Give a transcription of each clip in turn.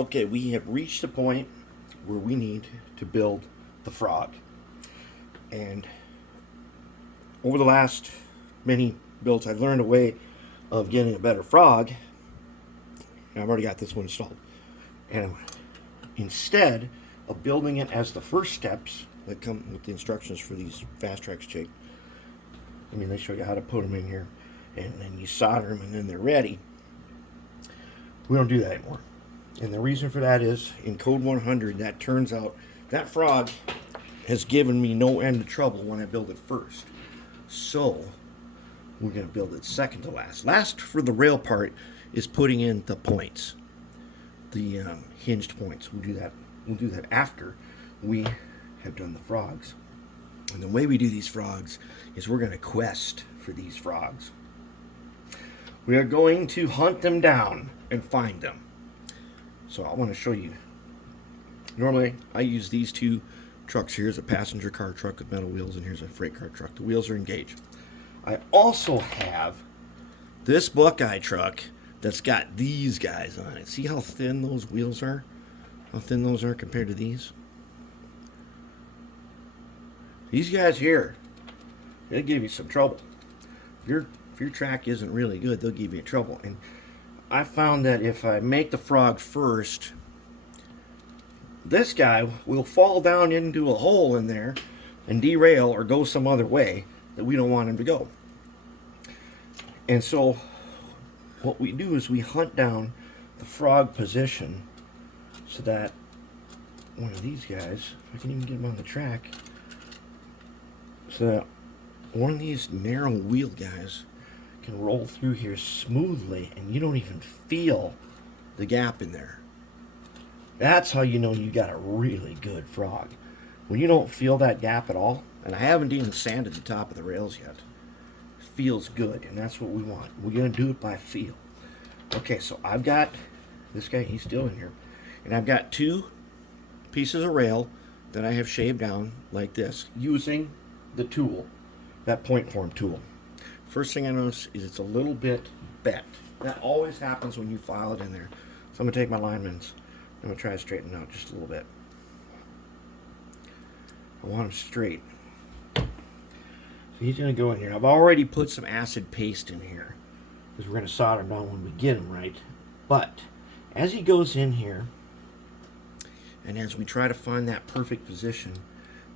Okay, we have reached a point where we need to build the frog. And over the last many builds, I've learned a way of getting a better frog. And I've already got this one installed. And instead of building it as the first steps that come with the instructions for these fast tracks, Jake, I mean, they show you how to put them in here, and then you solder them, and then they're ready. We don't do that anymore. And the reason for that is, in Code 100, that turns out that frog has given me no end of trouble when I build it first. So we're going to build it second to last. Last for the rail part is putting in the points, the hinged points. We'll do that after we have done the frogs. And the way we do these frogs is we're going to quest for these frogs. We are going to hunt them down and find them. So I want to show you. Normally, I use these two trucks. Here's a passenger car truck with metal wheels, and here's a freight car truck. The wheels are engaged. I also have this Buckeye truck that's got these guys on it. See how thin those wheels are? How thin those are compared to these? These guys here, they'll give you some trouble. If your track isn't really good, they'll give you trouble. And I found that if I make the frog first, this guy will fall down into a hole in there and derail or go some other way that we don't want him to go. And so what we do is we hunt down the frog position so that one of these guys, if I can even get him on the track, so that one of these narrow wheel guys can roll through here smoothly and you don't even feel the gap in there. That's how you know you got a really good frog. When you don't feel that gap at all, and I haven't even sanded the top of the rails yet, it feels good, and that's what we want. We're going to do it by feel. Okay, so I've got this guy, he's still in here, and I've got two pieces of rail that I have shaved down like this using the tool, that point form tool. First thing I notice is it's a little bit bent. That always happens when you file it in there. So I'm going to take my lineman's. I'm going to try to straighten it out just a little bit. I want them straight. So he's going to go in here. I've already put some acid paste in here because we're going to solder them down when we get them right. But as he goes in here, and as we try to find that perfect position,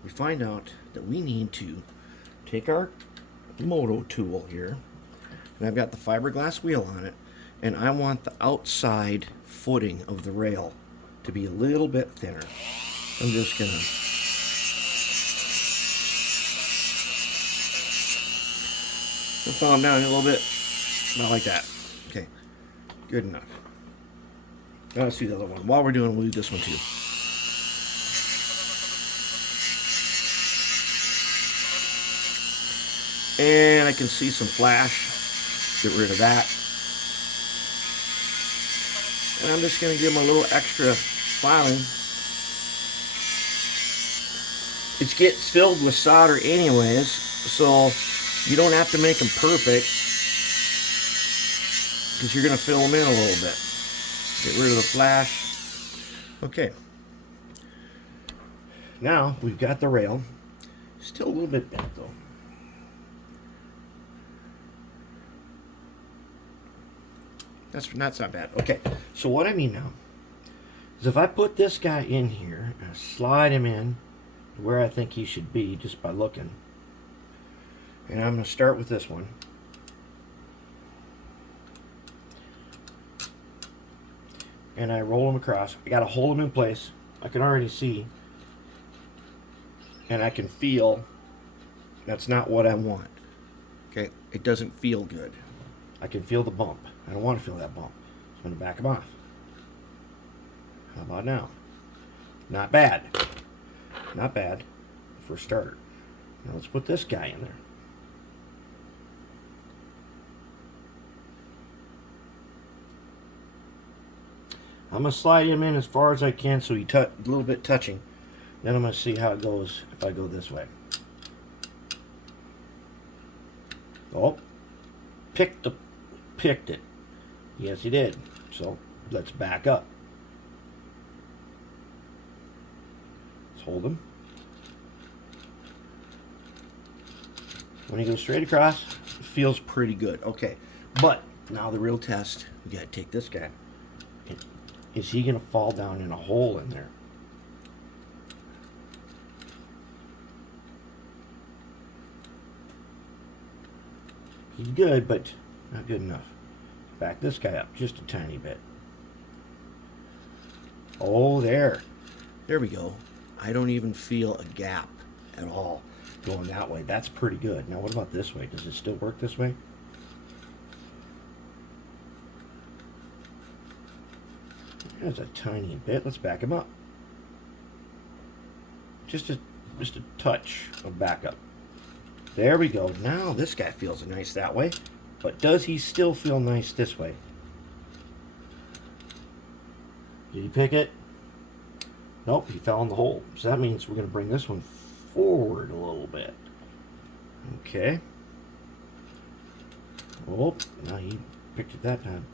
we find out that we need to take our moto tool here, and I've got the fiberglass wheel on it, and I want the outside footing of the rail to be a little bit thinner. I'm just gonna thaw them down a little bit, not like that. Okay, good enough. Now let's do the other one. While we're doing, we'll do this one too. And I can see some flash. Get rid of that. And I'm just going to give them a little extra filing. It gets filled with solder anyways, so you don't have to make them perfect because you're going to fill them in a little bit. Get rid of the flash. Okay. Now we've got the rail. Still a little bit bent though. That's not bad. Okay, so what I mean now is if I put this guy in here and I slide him in where I think he should be just by looking, and I'm going to start with this one. And I roll him across. I got to hold him in place. I can already see and I can feel that's not what I want. Okay, it doesn't feel good. I can feel the bump. I don't want to feel that bump. So I'm going to back him off. How about now? Not bad. Not bad for a starter. Now let's put this guy in there. I'm going to slide him in as far as I can so he a little bit touching. Then I'm going to see how it goes if I go this way. Oh, picked it. Yes, he did. So let's back up. hold them. When you go straight across, it feels pretty good. Okay, but now the real test, we gotta take this guy. Is he gonna fall down in a hole in there? He's good, but not good enough. Back this guy up just a tiny bit. Oh, there. There we go. I don't even feel a gap at all going that way. That's pretty good. Now, what about this way? Does it still work this way? There's a tiny bit. Let's back him up. Just a touch of backup. There we go. Now this guy feels nice that way. But does he still feel nice this way? Did he pick it? Nope, he fell in the hole. So that means we're going to bring this one forward a little bit. Okay. Oh, now he picked it that time.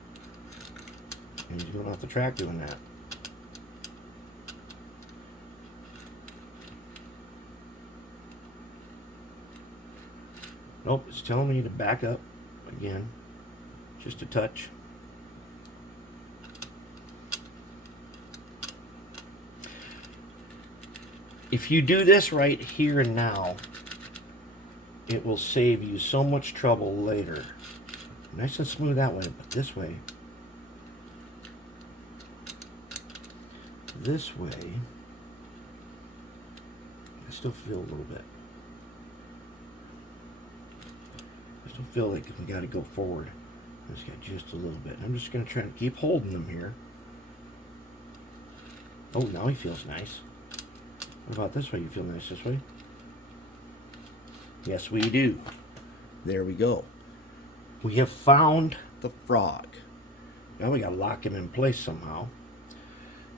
And he's going off the track doing that. Nope, it's telling me to back up again. Just a touch. If you do this right here and now, it will save you so much trouble later. Nice and smooth that way, but this way, I still feel a little bit. I still feel like we got to go forward. This guy just a little bit. I'm just going to try to keep holding him here. Oh, now he feels nice. What about this way? You feel nice this way? Yes, we do. There we go. We have found the frog. Now we got to lock him in place somehow.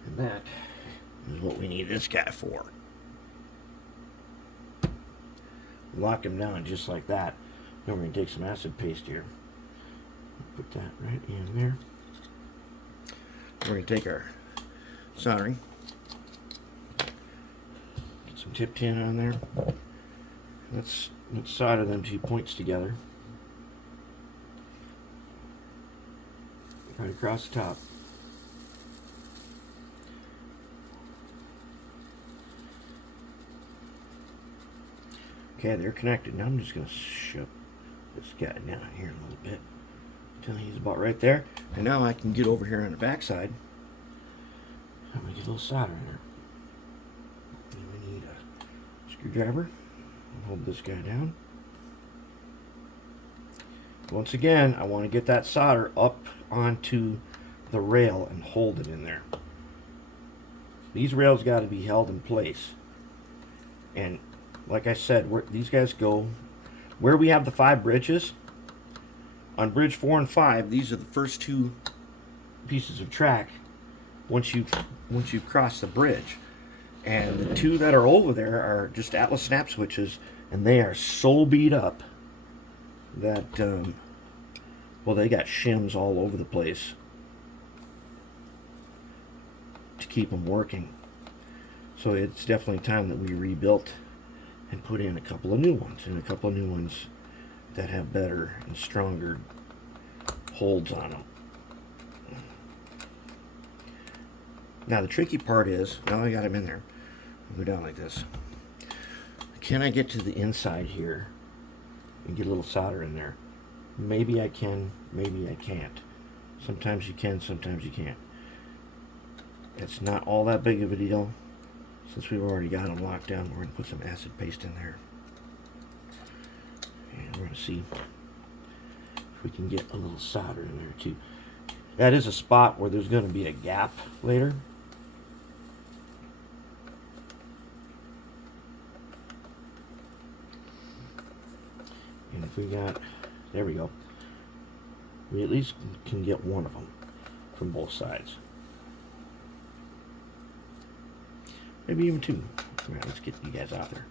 And that is what we need this guy for. Lock him down just like that. Then we're going to take some acid paste here. Put that right in there. We're going to take our soldering. Get some tip tin on there. Let's solder them 2 points together. Right across the top. Okay, they're connected. Now I'm just going to shove this guy down here a little bit until he's about right there. And now I can get over here on the back side. I'm going to get a little solder in there. And we need a screwdriver. I'll hold this guy down. Once again, I want to get that solder up onto the rail and hold it in there. These rails got to be held in place. And like I said, these guys go where we have the 5 bridges. On bridge 4 and 5, these are the first 2 pieces of track once you've crossed the bridge. And the 2 that are over there are just Atlas snap switches, and they are so beat up that well, they got shims all over the place to keep them working. So it's definitely time that we rebuilt and put in a couple of new ones, and a couple of new ones that have better and stronger holds on them. Now the tricky part is, now I got them in there, I'll go down like this. Can I get to the inside here and get a little solder in there? Maybe I can, maybe I can't. Sometimes you can, sometimes you can't. It's not all that big of a deal. Since we've already got them locked down, we're going to put some acid paste in there. And we're going to see if we can get a little solder in there too. That is a spot where there's going to be a gap later. And if we got, there we go. We at least can get one of them from both sides. Maybe even 2. All right, let's get you guys out there.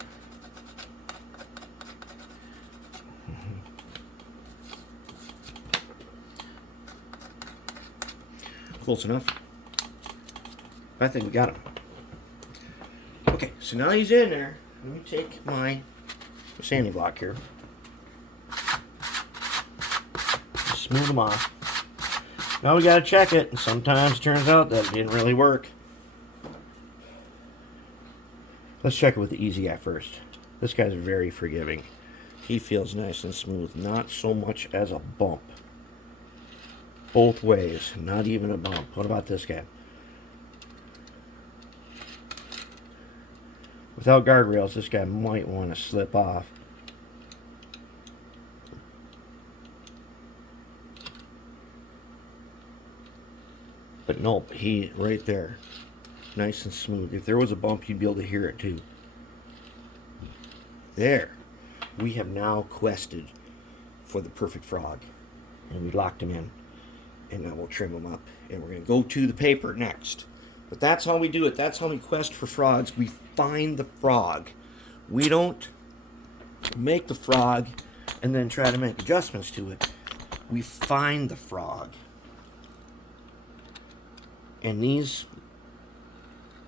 Close enough. I think we got him. Okay, so now he's in there. Let me take my sanding block here. Just smooth them off. Now we gotta check it, and sometimes it turns out that it didn't really work. Let's check it with the Easy Guy first. This guy's very forgiving. He feels nice and smooth, not so much as a bump. Both ways, not even a bump. What about this guy? Without guardrails, this guy might want to slip off. But nope, he right there. Nice and smooth. If there was a bump, you'd be able to hear it too. There. We have now quested for the perfect frog. And we locked him in. And now we'll trim him up. And we're going to go to the paper next. But that's how we do it. That's how we quest for frogs. We find the frog. We don't make the frog and then try to make adjustments to it. We find the frog. And these,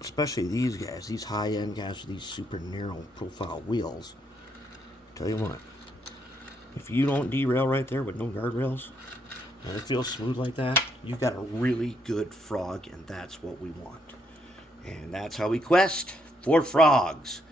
especially these guys, these high-end guys with these super narrow profile wheels, tell you what, if you don't derail right there with no guardrails, and it feels smooth like that, you've got a really good frog, and that's what we want. And that's how we quest for frogs.